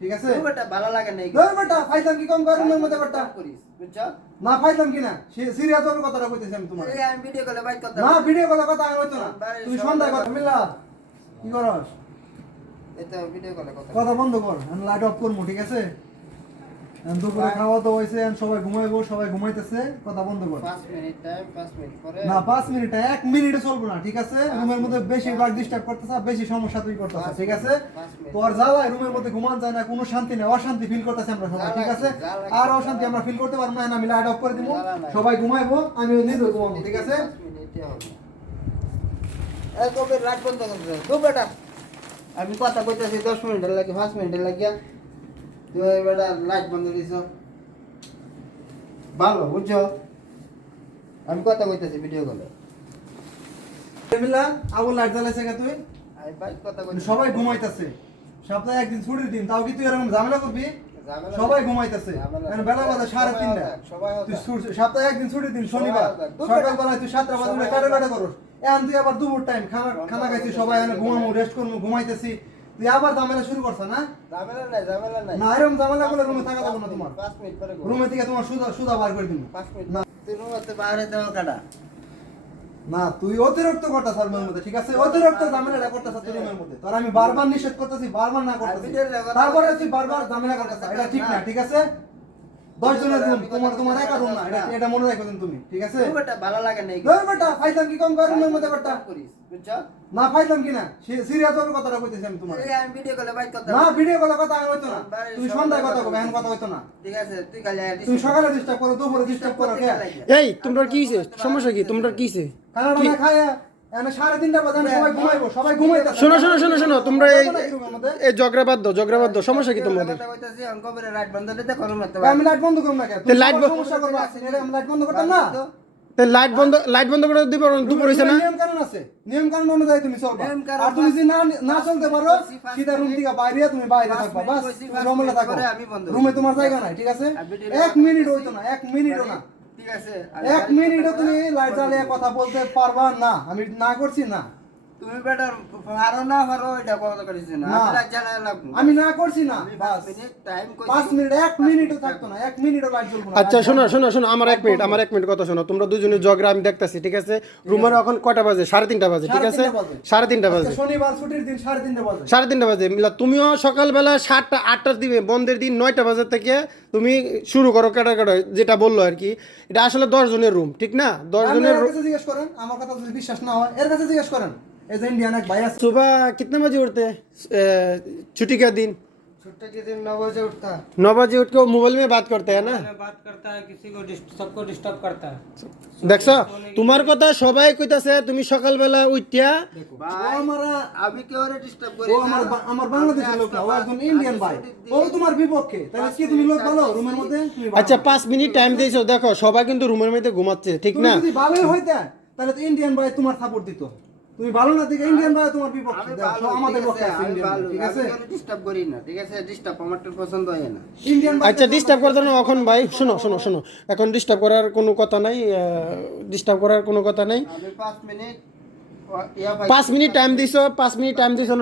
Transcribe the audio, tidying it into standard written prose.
ঠিক আছে বেটা ভালো লাগে না ধর বেটা ফাইতাম কি কম গরমের মধ্যে বেটা করিস বুঝছো না ফাইতাম কি না সিরিয়াস ভাবে কথাটা কইতেছি আমি তোমার এই আমি ভিডিও কলে বাইক কথা না ভিডিও কলে কথা আমি হইতো না তুমি সন্ধ্যায় কথা মিল্লা কি করস এটা ভিডিও কলে কথা কথা বন্ধ কর আমি লাইট অফ করবো ঠিক আছে দুপুরে খাওয়া তো হয়েছে সবাই ঘুমাইবো সবাই ঘুমাইতেছে কথা বন্ধ কর 5 মিনিট টাইম 5 মিনিট পরে না 5 মিনিট 1 মিনিটে চলবো না ঠিক আছে রুমের মধ্যে বেশি ভাগ ডিস্টার্ব করতেছ বেশি সমস্যা তুই করতেছ ঠিক আছে তোর জ্বালায় রুমের মধ্যে ঘুমান যায় না কোনো শান্তি নেই অশান্তি ফিল করতেছি আমরা সবাই ঠিক আছে আর অশান্তি আমরা ফিল করতে পারবো না আমি লাইট অফ করে দিব সবাই ঘুমাইবো আমি নিজে ঘুমাবো ঠিক আছে 5 মিনিটে হবে এই কবে লাইট বন্ধ করে দে বেটা আমি কথা কইতাছি 10 মিনিট লাগে 5 মিনিট লাগিয়া তুই বেটা লাইট বন্ধ দিছ ভালো বুঝছো আমি কথা কইতাছি ভিডিও কলে মিল্লা আবু লাইট জ্বালাইছে কে তুই আমি বাইক কথা কই সবাই ঘুমাইতেছে সপ্তাহে একদিন ছুটির দিন তাও কি তুই এরকম ঝামেলা করবি সবাই ঘুমাইতেছে কারণ বেলা বাজে 3:30 সবাই তুই সপ্তাহে একদিন ছুটির দিন শনিবার সকালবেলা তুই 7টা বাজে উঠে কাটা করস এখন তুই আবার দুপুর টাইম খানা খাইছিস সবাই এখানে ঘুমামু রেস্ট করবো ঘুমাইতেছি তুই আবার ঝামেলা শুরু করছ না ঝামেলা নাই না এরকম ঝামেলা করলে রুমে থাকা যাবে না তোমার 5 মিনিট পরে রুমে থেকে তোমার সুদা বার করে দিব 5 মিনিট না তুই রুমতে বাইরে দেওয়া কাটা না তুই অতিরিক্ত করতেছ রুমের মধ্যে ঠিক আছে অতিরিক্ত ঝামেলা করতেছ তুই রুমের মধ্যে তোর আমি বারবার নিষেধ করতেছি বারবার না করতেছি তারপরে তুই বারবার ঝামেলা করতেছ এটা ঠিক না ঠিক আছে 10 জনের রুম তোমার একা রুম না এটা মনে রাখো তুমি ঠিক আছে বেটা ভালো লাগে না ধর বেটা ফাইতাম কি কম গরমের মধ্যে বেটা করিস বুঝছো না ফাইতাম কি না সিরিয়াস ভাবে কথাটা কইতেছি আমি তোমার এই আমি ভিডিও কলে বাইক কথা না ভিডিও কলে কথা আমি হইতো না তুমি সন্ধ্যায় কথা কবে এখন কথা হইতো না ঠিক আছে তুই কালে তুমি সকালে ডিস্টার্ব করো দুপুরে ডিস্টার্ব করো কে এই তোমরা কি হইছে সমস্যা কি তোমরা কি হইছে খানাটা না খায় এনে 3:30 বাজে সবাই ঘুমাইবো সবাই ঘুমাইতাছে শোনো তোমরা এই ঝগড়া বাদ দাও সমস্যা কি তোমাদের কথা কইতাছি অঙ্কবের রাইট বন্ধ দিতে করো না আমি লাইট বন্ধ করব না কেন তে লাইট সমস্যা করব আমি লাইট বন্ধ করতাম না তে লাইট বন্ধ করে দিব দুপুর হইছে না নিয়ম কানুন আছে নিয়ম কানুন অনুযায়ী তুমি চলবা আর তুমি যদি না চলতে পারো সিধা রুম থেকে বাইরে তুমি বাইরে থাকবা বাস রুমে থাকো রুমে তোমার জায়গা নাই ঠিক আছে 1 মিনিট হইতো না 1 মিনিটও না ঠিক আছে 1 মিনিটও তুমি লাইট জ্বালিয়ে কথা বলতে পারবা না আমি না করছি না তুমি বেটা পারো না পারো এটা কথা করিস না আমি লাইট জ্বালায় লাগবো আমি না করছি না বাস 5 মিনিট টাইম কই 5 মিনিট 1 মিনিটও থাকতো না 1 মিনিটও লাইট জ্বলবো না আচ্ছা শোনো আমার 1 মিনিট কথা শোনো তোমরা দুজনে ঝগড়া আমি দেখতাছি ঠিক আছে রুমের এখন কয়টা বাজে 3:30 বাজে ঠিক আছে 3:30 বাজে শনিবার ছুটির দিন 3:30 বাজে 3:30 বাজে মিলা তুমিও সকালবেলা 7টা 8টা দিবে বন্ধের দিন 9টা বাজে থেকে তুমি শুরু করো কাটা যেটা বললো আর কি এটা আসলে 10 জনের রুম ঠিক না 10 জনের এর কাছে জিজ্ঞেস করেন আমার কথা যদি বিশ্বাস না হয় এর কাছে জিজ্ঞেস করেন এই যে ইন্ডিয়ান এক ভাই আছে सुबह कितने बजे उठते हैं छुट्टी का दिन छुट्टी के दिन 9 बजे उठता 9 बजे उठ के वो मोबाइल में बात करते हैं ना बात करता है किसी को सबको डिस्टर्ब करता है দেখছো তোমার কথা সবাই কইতাছে তুমি সকালবেলা উঠিয়া ভাই আমরা আমি কেউ ডিস্টার্ব করি ও আমার বাংলাদেশের লোক না ও একজন ইন্ডিয়ান ভাই ও তোমার বিপক্ষে তাহলে কি তুমি লোক ভালো রুমের মধ্যে তুমি ভালো। আচ্ছা 5 মিনিট টাইম দিয়েছো দেখো সবাই কিন্তু রুমের মধ্যে ঘুমাচ্ছে ঠিক তুমি না যদি ভালোই হইতে তাহলে তো ইন্ডিয়ান ভাই তোমার সাপোর্ট দিত তুমি ভালো না দেখে ইন্ডিয়ান ভাই তোমার বিপক্ষে আমি দেখো, ভালো আমাদের পক্ষে আছে আমি ইন্ডিয়ান ভালো ঠিক আছে আমি ডিস্টার্ব করি না ঠিক আছে ডিস্টার্ব আমার তো পছন্দ হয় না ইন্ডিয়ান ভাই আচ্ছা ডিস্টার্ব করতে না এখন ভাই শোনো এখন ডিস্টার্ব করার কোনো কথা নাই আমি 5 মিনিট ইয়া 5 মিনিট টাইম দিছো 5 মিনিট টাইম দিছো